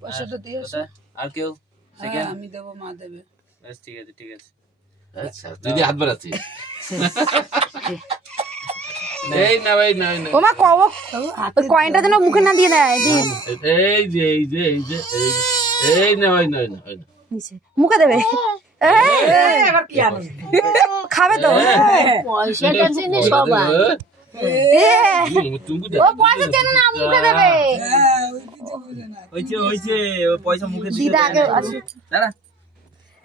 পয়সাটা দিয়ে আসো। আর কেউ সেকেন্ড আমি দেবো, মা দেবে। বেশ ঠিক আছে ঠিক আছে। আচ্ছা তুই হাত বাড়াচ্ছিস। এই না ভাই না না ওমা কও কয়েনটা যেন মুখে না দিয়ে দেয়। এই যে এই যে এই যে এই না ভাই না না মুখে দেবে। এবার কি আনন্দ খাবে তো। পয়সাটা চেনে সবাই। ও পয়সা চেনে না, মুখে দেবে। হইছে ও পয়সা মুখে দিয়ে দিদা আগে দাঁড়া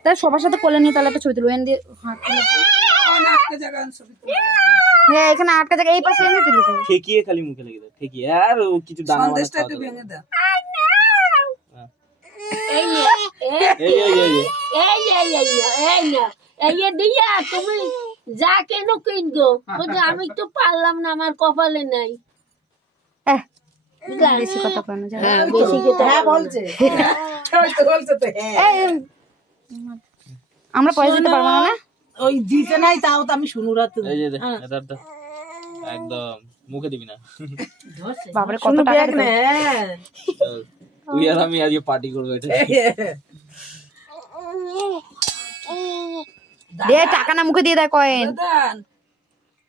তাহলে সবার সাথে কোলে নিয়ে তাহলে একটা ছবি তুলবো। দিয়ে একটা জায়গা ছবি তুলে। হ্যাঁ এখানে আটটা জায়গা এই পাশে এনে তুলে দেবো। ঠেকিয়ে খালি মুখে লেগে দাও ঠেকিয়ে আর ও কিছু দানা বানা সন্দেশটা একটু ভেঙে দাও। এই নে, এই এই এই এই না এই দিয়া তুমি যা কেন কিনগো, আমি তো পারলাম না, আমার কপালে নাই। বেশি কথা কেন জানো? বেশি কথা হ্যাঁ বলছে, বলছে তো হ্যাঁ। আমরা পয়সা দিতে পারবো না না? ওই দিতে নাই, তাও তো আমি শুনু রাত। এই যে এটা একদম মুখে দিবি না। বাবারে কত টাকা না তুই আর আমি আজকে পার্টি করবো এটা। দে টাকা না মুখে দিয়ে দেয় কয়েন। দাদান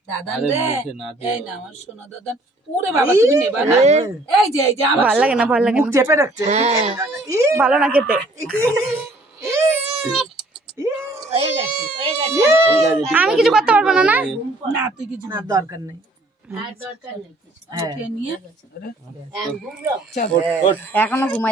দাদান আরে রে, মুখে না দিয়ে এই না আমার সোনা দাদান। ওরে বাবা তুমি নেবা না। এই যে আমার ভালো লাগে না, ভালো লাগে মুখ না, চেপে রাখছে। ভালো না খেতে। হয়ে গেছে আমি কিছু করতে পারবো না না? না তুই কিছু না, দরকার নেই। আর দরকার নেই। উঠে নিয়ে হ্যাঁ, বুঝলো? চল এখনো ঘুমাই